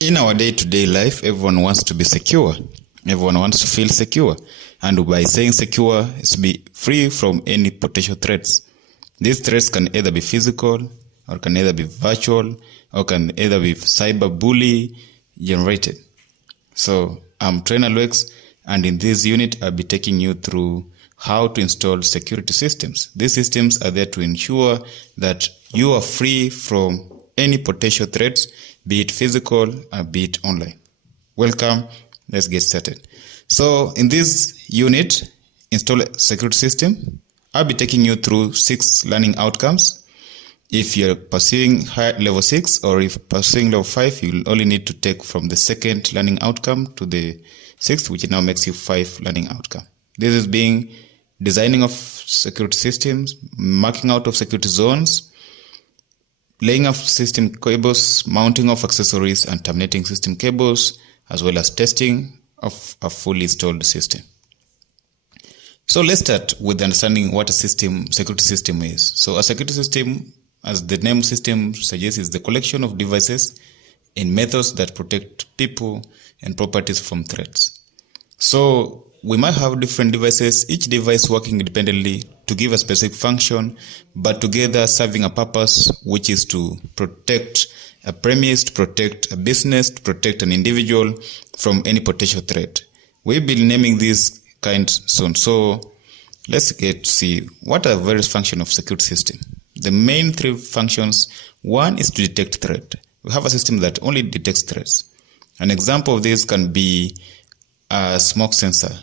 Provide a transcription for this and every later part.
In our day-to-day life, everyone wants to be secure. Everyone wants to feel secure. And by saying secure, it's to be free from any potential threats. These threats can either be physical, or can either be virtual, or can either be cyber bully generated. So I'm Trainer Lex, and in this unit, I'll be taking you through how to install security systems. These systems are there to ensure that you are free from any potential threats, be it physical or be it online. Welcome. Let's get started. So in this unit, install a security system. I'll be taking you through 6 learning outcomes. If you're pursuing level 6 or if pursuing level 5, you'll only need to take from the second learning outcome to the 6th, which now makes you 5 learning outcome. This is being designing of security systems, marking out of security zones, laying of system cables, mounting of accessories, and terminating system cables, as well as testing of a fully installed system. So let's start with understanding what a security system is. So a security system, as the name system suggests, is the collection of devices and methods that protect people and properties from threats. So we might have different devices, each device working independently to give a specific function, but together serving a purpose, which is to protect a premise, to protect a business, to protect an individual from any potential threat. We'll be naming these kinds soon. So let's get to see what are various functions of security system. The main 3 functions, one is to detect threat. We have a system that only detects threats. An example of this can be a smoke sensor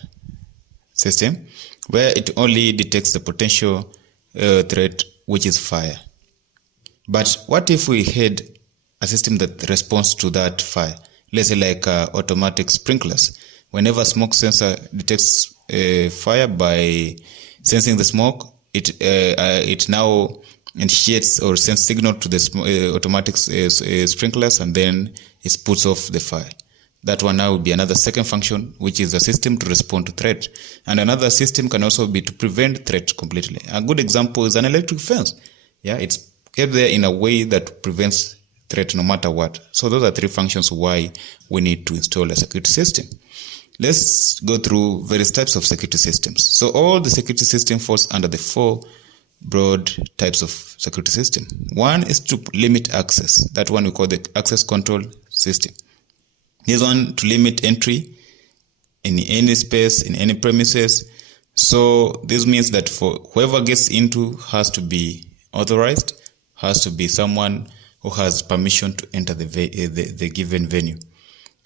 system, where it only detects the potential threat, which is fire. But what if we had a system that responds to that fire? Let's say like automatic sprinklers. Whenever a smoke sensor detects fire, by sensing the smoke, it now initiates or sends signal to the automatic sprinklers, and then it puts off the fire. That one now will be another second function, which is a system to respond to threat. And another system can also be to prevent threat completely. A good example is an electric fence. Yeah, it's kept there in a way that prevents threat no matter what. So those are 3 functions why we need to install a security system. Let's go through various types of security systems. So all the security system falls under the 4 broad types of security system. One is to limit access. That one we call the access control system. This one to limit entry in any space, in any premises. So this means that for whoever gets into has to be authorized, has to be someone who has permission to enter the given venue.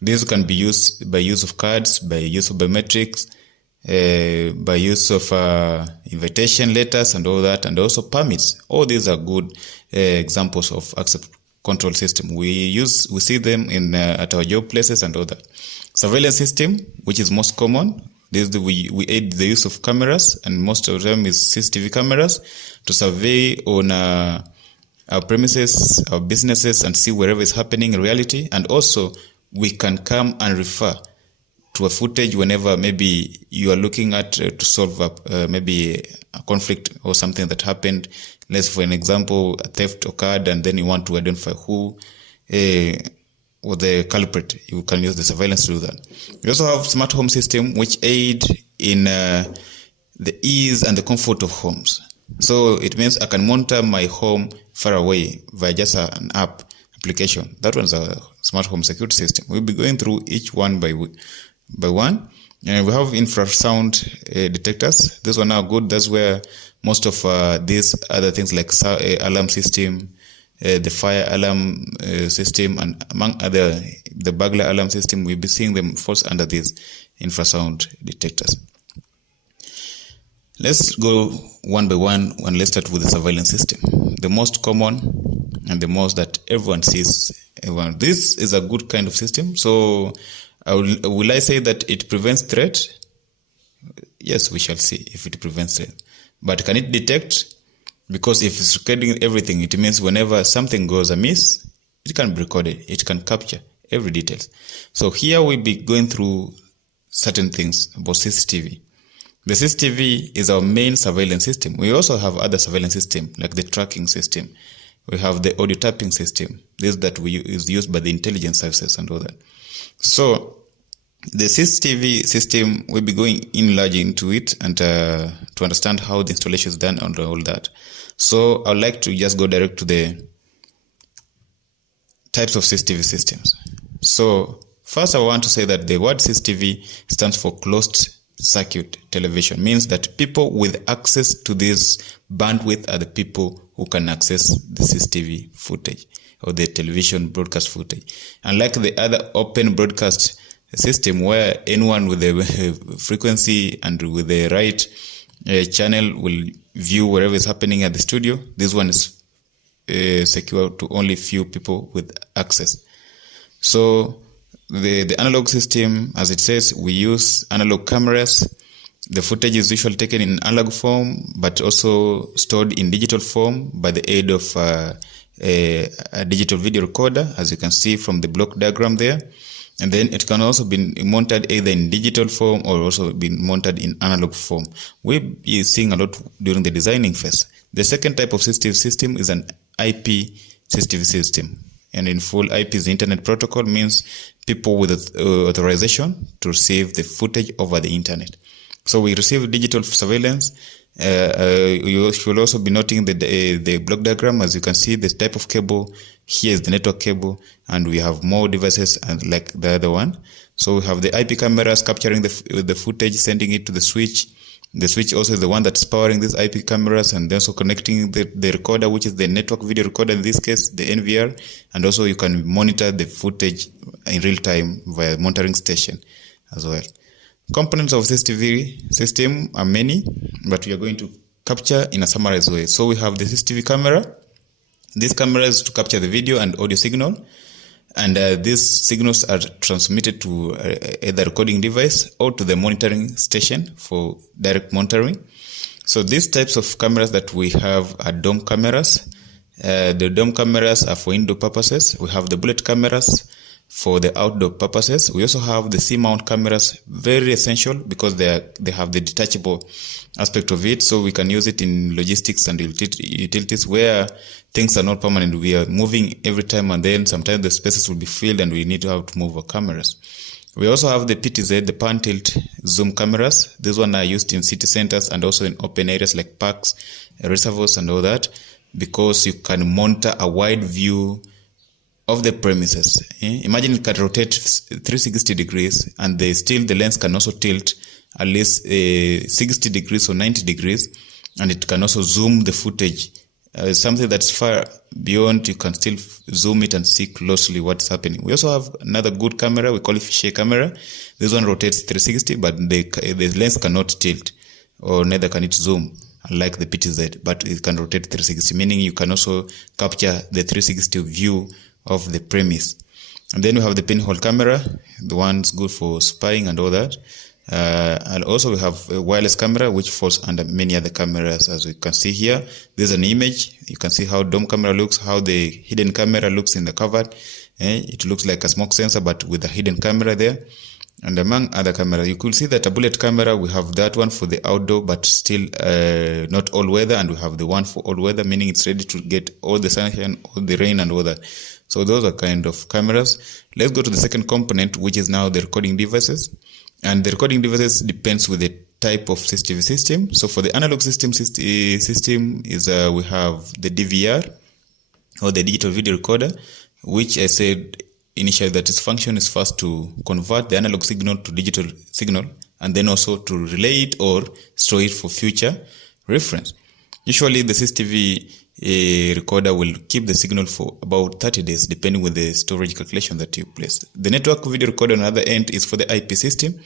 This can be used by use of cards, by use of biometrics, by use of invitation letters and all that, and also permits. All these are good examples of access control system. We see them in at our job places and all that. Surveillance system, which is most common. We aid the use of cameras, and most of them is CCTV cameras, to survey on our premises, our businesses, and see wherever is happening in reality. And also, we can come and refer to a footage whenever maybe you are looking at to solve maybe a conflict or something that happened. Let's, for an example, a theft occurred, and then you want to identify who was the culprit. You can use the surveillance to do that. We also have smart home system, which aid in the ease and the comfort of homes. So it means I can monitor my home far away via just an app application. That one's a smart home security system. We'll be going through each one by one. And we have infrasound detectors. These one are good. That's where most of these other things like alarm system, the fire alarm system, and among other, the burglar alarm system, we'll be seeing them falls under these infrasound detectors. Let's go one by one, and let's start with the surveillance system. The most common and the most that everyone sees. This is a good kind of system. So will I say that it prevents threat? Yes, we shall see if it prevents threat. But can it detect? Because if it's recording everything, it means whenever something goes amiss, it can be recorded. It can capture every detail. So here we'll be going through certain things about CCTV. The CCTV is our main surveillance system. We also have other surveillance systems like the tracking system. We have the audio tapping system. This that is used by the intelligence services and all that. So the CCTV system, we'll be going in large into it and to understand how the installation is done and all that. So I'd like to just go direct to the types of CCTV systems. So first I want to say that the word CCTV stands for closed circuit television, means that people with access to this bandwidth are the people who can access the CCTV footage or the television broadcast footage. Unlike the other open broadcast system where anyone with the frequency and with the right channel will view whatever is happening at the studio, this one is secure to only few people with access. So the analog system, as it says, we use analog cameras. The footage is usually taken in analog form, but also stored in digital form by the aid of a digital video recorder, as you can see from the block diagram there. And then it can also be mounted either in digital form or also be mounted in analog form. We'll be seeing a lot during the designing phase. The second type of CCTV system is an IP CCTV system. And in full, IP is the Internet Protocol, means people with authorization to receive the footage over the Internet. So we receive digital surveillance. You should also be noting the block diagram. As you can see, this type of cable here is the network cable, and we have more devices and like the other one. So we have the IP cameras capturing the footage, sending it to the switch. The switch also is the one that's powering these IP cameras, and also connecting the recorder, which is the network video recorder in this case, the NVR. And also you can monitor the footage in real time via monitoring station as well. Components of CCTV system are many, but we are going to capture in a summarized way. So we have the CCTV camera. This camera is to capture the video and audio signal. And these signals are transmitted to either recording device or to the monitoring station for direct monitoring. So these types of cameras that we have are dome cameras. The dome cameras are for indoor purposes. We have the bullet cameras for the outdoor purposes. We also have the C-mount cameras, very essential because they have the detachable aspect of it, so we can use it in logistics and utilities where things are not permanent. We are moving every time, and then sometimes the spaces will be filled and we need to have to move our cameras. We also have the PTZ, the pan tilt zoom cameras. These ones are used in city centers and also in open areas like parks, reservoirs and all that, because you can monitor a wide view of the premises. Imagine it can rotate 360 degrees and the lens can also tilt at least 60 degrees or 90 degrees, and it can also zoom the footage. Something that's far beyond, you can still zoom it and see closely what's happening. We also have another good camera, we call it fisheye camera. This one rotates 360, but the lens cannot tilt, or neither can it zoom, unlike the PTZ, but it can rotate 360, meaning you can also capture the 360 view of the premise. And then we have the pinhole camera, the one's good for spying and all that. And also we have a wireless camera, which falls under many other cameras. As we can see here, there's an image. You can see how dome camera looks, how the hidden camera looks in the covered. It looks like a smoke sensor, but with a hidden camera there. And among other cameras, you could see that a bullet camera, we have that one for the outdoor, but still not all weather. And we have the one for all weather, meaning it's ready to get all the sunshine, all the rain and all that. So those are kind of cameras. Let's go to the second component, which is now the recording devices. And the recording devices depends with the type of CCTV system. So for the analog system is we have the DVR, or the digital video recorder, which I said initially that its function is first to convert the analog signal to digital signal, and then also to relay it or store it for future reference. Usually the CCTV recorder will keep the signal for about 30 days, depending with the storage calculation that you place. The network video recorder on the other end is for the IP system,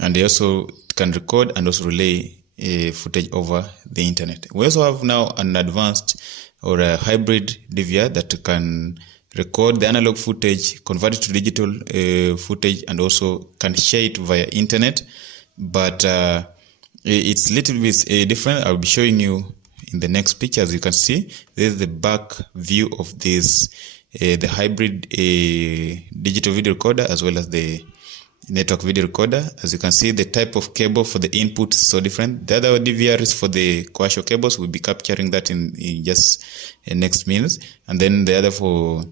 and they also can record and also relay footage over the internet. We also have now an advanced or a hybrid DVR that can record the analog footage, convert it to digital footage, and also can share it via internet. But it's a little bit different. I'll be showing you in the next picture. As you can see, there's the back view of this, the hybrid digital video recorder, as well as the network video recorder. As you can see, the type of cable for the input is so different. The other DVR is for the coaxial cables. We'll be capturing that in just next minutes. And then the other for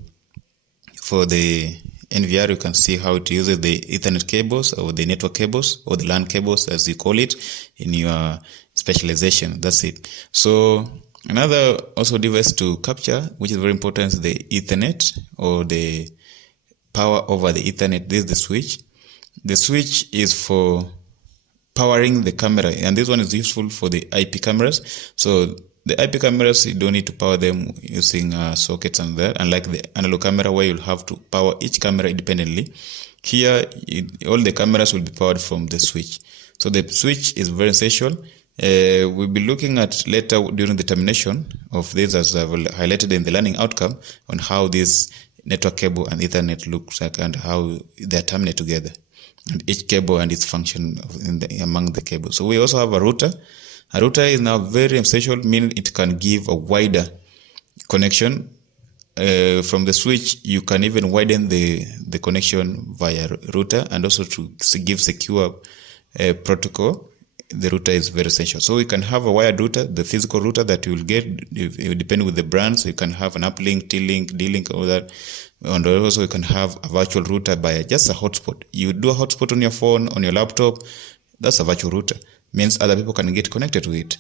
the NVR, you can see how it uses the Ethernet cables or the network cables or the LAN cables, as you call it in your specialization. That's it. So another also device to capture, which is very important, is the Ethernet or the power over the Ethernet. This is the switch. The switch is for powering the camera, and this one is useful for the IP cameras. So the IP cameras, you don't need to power them using sockets and that, unlike the analog camera where you'll have to power each camera independently. Here, all the cameras will be powered from the switch. So the switch is very essential. We'll be looking at later during the termination of this, as I've highlighted in the learning outcome, on how this network cable and Ethernet looks like and how they terminate together, and each cable and its function among the cables. So we also have a router. A router is now very essential, meaning it can give a wider connection. From the switch, you can even widen the connection via router, and also to give secure protocol. The router is very essential. So we can have a wired router, the physical router that you will get, depending with the brands. You can have an uplink, T-Link, D-Link, all that. And also you can have a virtual router by just a hotspot. You do a hotspot on your phone, on your laptop, that's a virtual router. Means other people can get connected to it.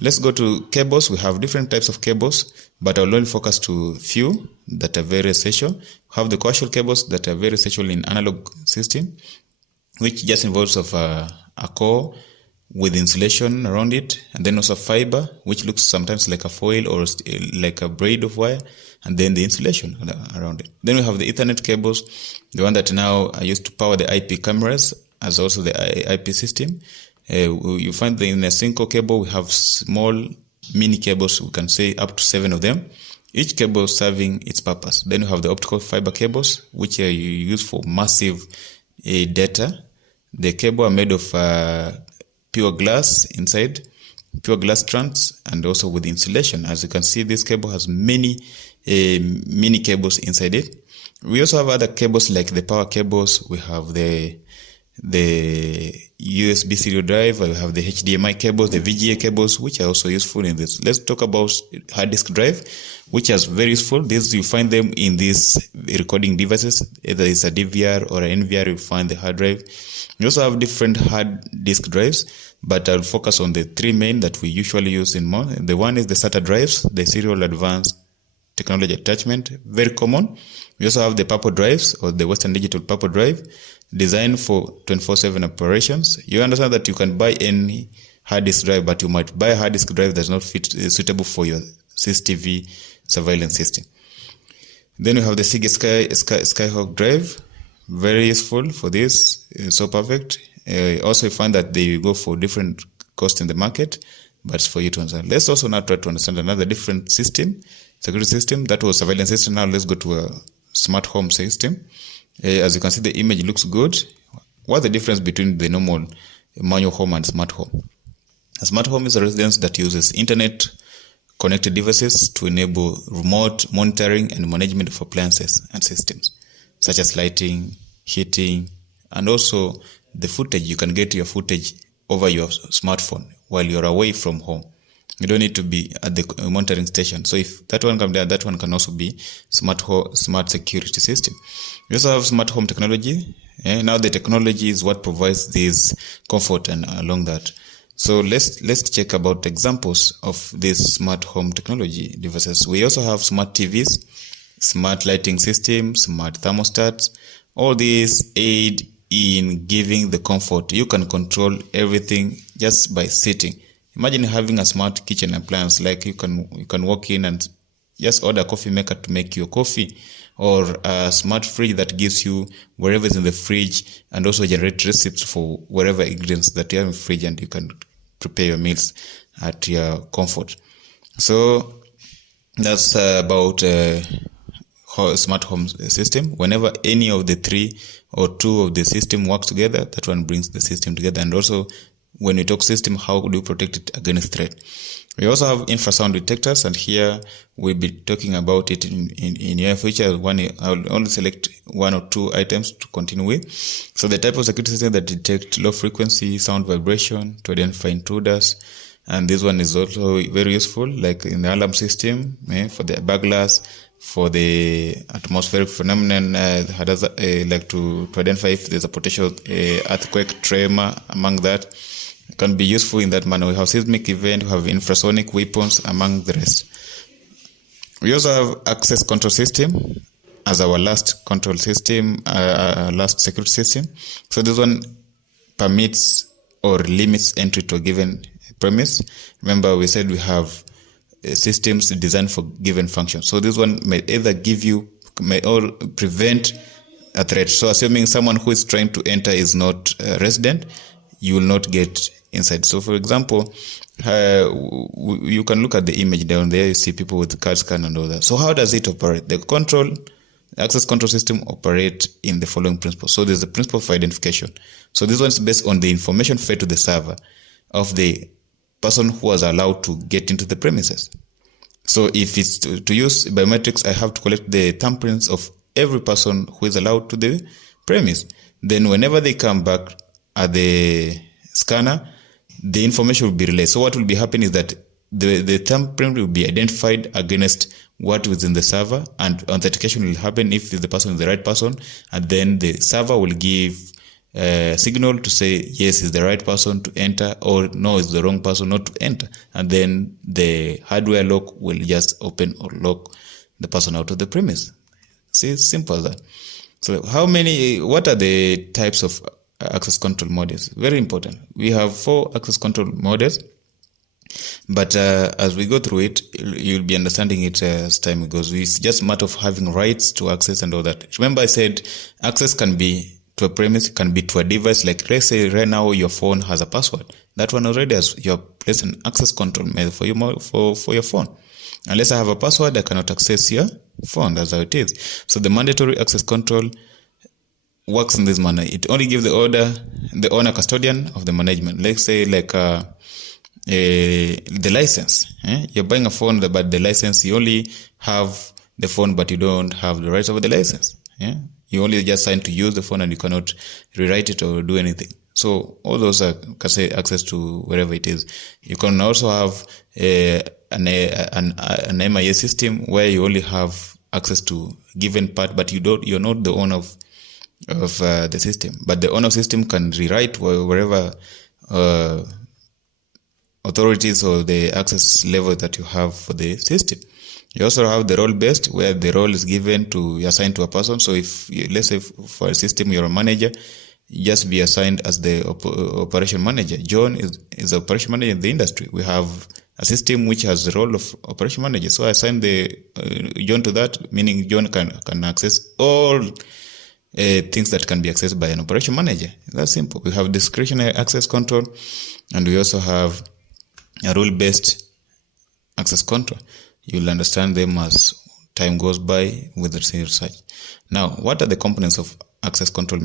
Let's go to cables. We have different types of cables, but I'll only focus to few that are very essential. We have the coaxial cables that are very essential in analog system, which just involves of a core with insulation around it, and then also fiber, which looks sometimes like a foil or like a braid of wire, and then the insulation around it. Then we have the Ethernet cables, the one that now are used to power the IP cameras, as also the IP system. You find that in a single cable, we have small mini cables, we can say up to 7 of them, each cable serving its purpose. Then you have the optical fiber cables, which are used for massive data. The cable are made of pure glass inside, pure glass strands, and also with insulation. As you can see, this cable has many mini cables inside it. We also have other cables like the power cables. We have the USB serial drive. We have the HDMI cables, the VGA cables, which are also useful in this. Let's talk about hard disk drive, which is very useful. This, you find them in these recording devices. Either it's a DVR or an NVR, you find the hard drive. We also have different hard disk drives, but I'll focus on the 3 main that we usually use in more. The one is the SATA drives, the serial advanced technology attachment, very common. We also have the Purple drives, or the Western Digital Purple drive, designed for 24/7 operations. You understand that you can buy any hard disk drive, but you might buy a hard disk drive that's not suitable for your CCTV surveillance system. Then we have the Seagate Skyhawk drive, very useful for this, so perfect. Also, you find that they go for different costs in the market, but it's for you to understand. Let's also now try to understand another different system, security system. That was surveillance system. Now let's go to a smart home system. As you can see, the image looks good. What's the difference between the normal manual home and smart home? A smart home is a residence that uses internet connected devices to enable remote monitoring and management of appliances and systems, such as lighting, heating, and also the footage. You can get your footage over your smartphone while you're away from home. You don't need to be at the monitoring station. So if that one comes there, that one can also be smart security system. We also have smart home technology. Now the technology is what provides this comfort and along that. So let's check about examples of this smart home technology devices. We also have smart TVs, smart lighting systems, smart thermostats. All these aid in giving the comfort. You can control everything just by sitting. Imagine having a smart kitchen appliance, like you can walk in and just order a coffee maker to make your coffee, or a smart fridge that gives you wherever is in the fridge and also generate recipes for whatever ingredients that you have in the fridge, and you can prepare your meals at your comfort. So that's about smart home system. Whenever any of the 3 or 2 of the system works together, that one brings the system together. And also, when we talk system, how do you protect it against threat? We also have infrasound detectors, and here we'll be talking about it in near future. I'll only select one or two items to continue with. So the type of security system that detect low frequency sound vibration to identify intruders, and this one is also very useful, like in the alarm system, for the burglars, for the atmospheric phenomenon, like to identify if there's a potential earthquake, tremor, among that. It can be useful in that manner. We have seismic event, we have infrasonic weapons, among the rest. We also have access control system as our last control system, last security system. So this one permits or limits entry to a given premise. Remember, we said we have systems designed for given functions. So this one may either or prevent a threat. So assuming someone who is trying to enter is not a resident, you will not get inside. So for example, you can look at the image down there. You see people with card scan and all that. So how does it operate? The access control system operate in the following principles. So there's the principle of identification. So this one is based on the information fed to the server of the person who was allowed to get into the premises. So if it's to use biometrics, I have to collect the thumbprints of every person who is allowed to the premise. Then whenever they come back at the scanner, the information will be relayed. So what will be happening is that the thumbprint will be identified against what was in the server, and authentication will happen if the person is the right person, and then the server will give a signal to say yes, is the right person to enter, or no, is the wrong person not to enter, and then the hardware lock will just open or lock the person out of the premise. See, simple as that. So what are the types of access control models? Very important. We have 4 access control models, but as we go through it, you'll be understanding it as time goes. It's just a matter of having rights to access and all that. Remember I said access can be to a premise, can be to a device. Like let's say right now your phone has a password. That one already has, you have placed an access control method for your phone. Unless I have a password, I cannot access your phone. That's how it is. So the mandatory access control works in this manner. It only gives the owner custodian of the management. Let's say like the license. You're buying a phone, but the license, you only have the phone, but you don't have the rights over the license. You only just sign to use the phone, and you cannot rewrite it or do anything. So all those are, can say, access to wherever it is. You can also have an MIA system where you only have access to given part, but you're not the owner of the system. But the owner system can rewrite wherever authorities or the access level that you have for the system. You also have the role-based, where the role is assigned to a person. So if, let's say for a system, you're a manager, you just be assigned as the operation manager. John is the operation manager in the industry. We have a system which has the role of operation manager. So I assign the John to that, meaning John can access all things that can be accessed by an operation manager. That's simple. We have discretionary access control, and we also have a rule-based access control. You'll understand them as time goes by with the research. Now, what are the components of access control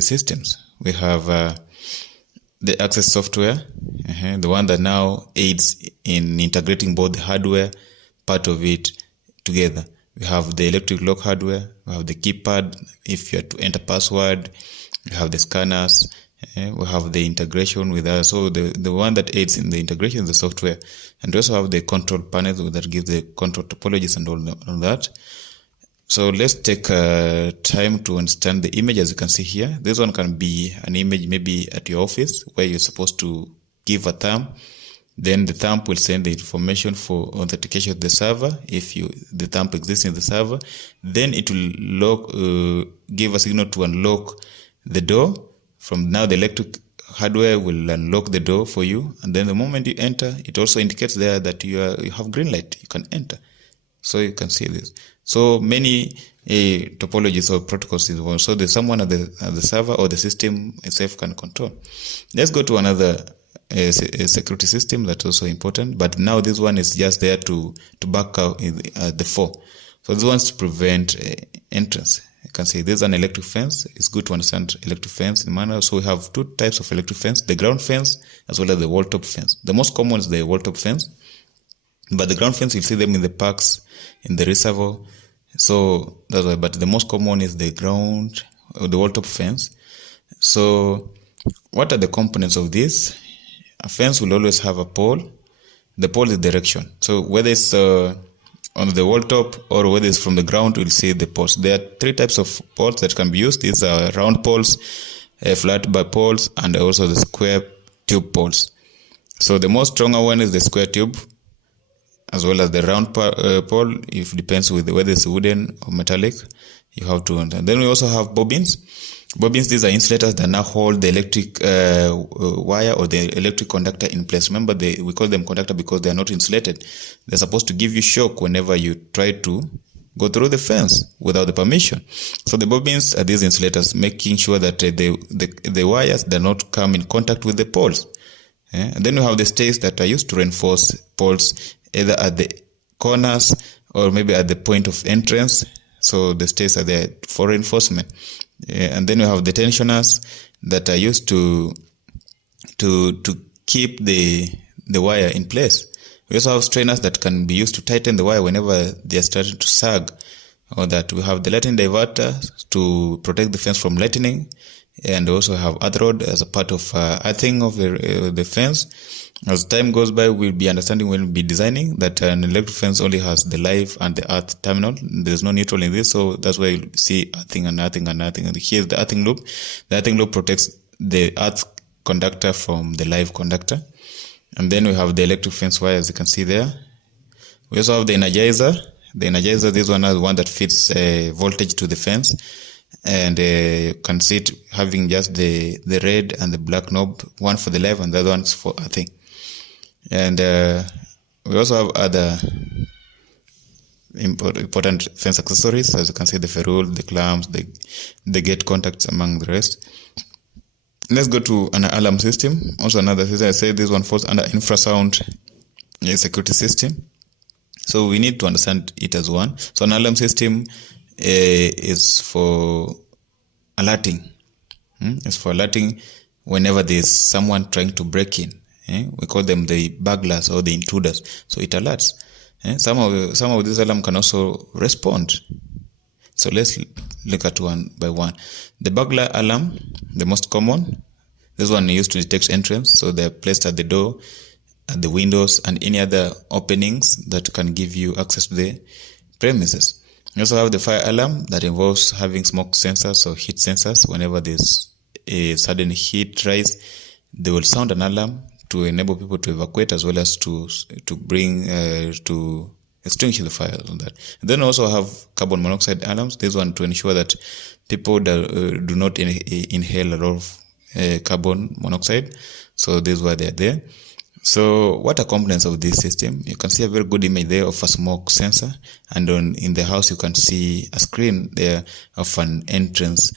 systems? We have the access software, the one that now aids in integrating both the hardware part of it together. We have the electric lock hardware, we have the keypad if you have to enter password, we have the scanners, we have the integration with us. So the one that aids in the integration is the software. And we also have the control panels that give the control topologies and all that. So let's take time to understand the image. As you can see here, this one can be an image maybe at your office where you're supposed to give a thumb. Then the thumb will send the information for authentication to the server if the thumb exists in the server. Then it will give a signal to unlock the door. From now, the electric hardware will unlock the door for you, and then the moment you enter, it also indicates there that you have green light. You can enter. So you can see this. So many topologies or protocols involved. So there's someone at the server or the system itself can control. Let's go to another security system that's also important, but now this one is just there to back out the 4. So this one's to prevent entrance. You can see this is an electric fence. It's good to understand electric fence in manner. So we have two types of electric fence, the ground fence as well as the wall top fence. The most common is the wall top fence, but the ground fence, you see them in the parks, in the reservoir. So that's why, but the most common is the ground, or the wall top fence. So what are the components of this? A fence will always have a pole. The pole is direction. So whether it's on the wall top or whether it's from the ground, you'll see the poles. There are three types of poles that can be used. These are round poles, flat bar poles, and also the square tube poles. So the most stronger one is the square tube, as well as the round pole. It depends with whether it's wooden or metallic. You have to. And then we also have bobbins. Bobbins, these are insulators that now hold the electric wire or the electric conductor in place. Remember, we call them conductor because they are not insulated. They're supposed to give you shock whenever you try to go through the fence without the permission. So the bobbins are these insulators, making sure that the wires do not come in contact with the poles. And then we have the stays that are used to reinforce poles, either at the corners or maybe at the point of entrance. So the stays are there for reinforcement. And then we have the tensioners that are used to keep the wire in place. We also have strainers that can be used to tighten the wire whenever they are starting to sag. Or that we have the lightning diverter to protect the fence from lightning, and also have earth rod as a part of earthing of the fence. As time goes by, we'll be understanding when we'll be designing that an electric fence only has the live and the earth terminal. There's no neutral in this, so that's why you see earthing and earthing and earthing. And here's the earthing loop. The earthing loop protects the earth conductor from the live conductor. And then we have the electric fence wire, as you can see there. We also have the energizer. The energizer, this one is one that feeds voltage to the fence. And you can see it having just the red and the black knob, one for the live and the other one's for earthing. And we also have other important fence accessories, as you can see, the ferrule, the clamps, the gate contacts, among the rest. Let's go to an alarm system. Also another system, I say this one falls under infrasound security system. So we need to understand it as one. So an alarm system is for alerting. It's for alerting whenever there's someone trying to break in. We call them the burglars or the intruders. So it alerts. Some of these alarms can also respond. So let's look at one by one. The burglar alarm, the most common. This one is used to detect entrance. So they're placed at the door, at the windows, and any other openings that can give you access to the premises. You also have the fire alarm that involves having smoke sensors or heat sensors. Whenever there's a sudden heat rise, they will sound an alarm to enable people to evacuate, as well as to bring to extinguish the fire on that. And then also have carbon monoxide alarms. This one to ensure that people do not inhale a lot of carbon monoxide. So this is why they're there. So what are components of this system? You can see a very good image there of a smoke sensor, and in the house you can see a screen there of an entrance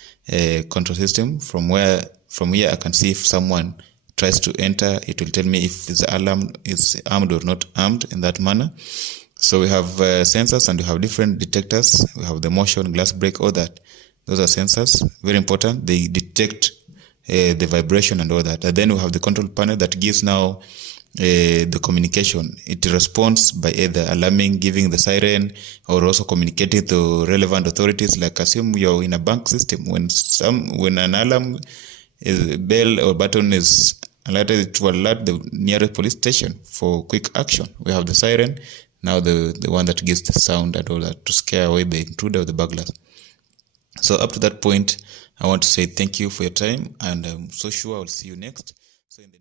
control system. From here I can see if someone tries to enter, it will tell me if the alarm is armed or not armed in that manner. So we have sensors, and we have different detectors. We have the motion, glass break, all that. Those are sensors, very important. They detect the vibration and all that. And then we have the control panel that gives now the communication. It responds by either alarming, giving the siren, or also communicating to relevant authorities. Like assume you're in a bank system. When an alarm bell or button is alerted, to alert the nearest police station for quick action. We have the siren, now the one that gives the sound and all that to scare away the intruder or the burglars. So up to that point, I want to say thank you for your time, and I'm so sure I'll see you next. So in the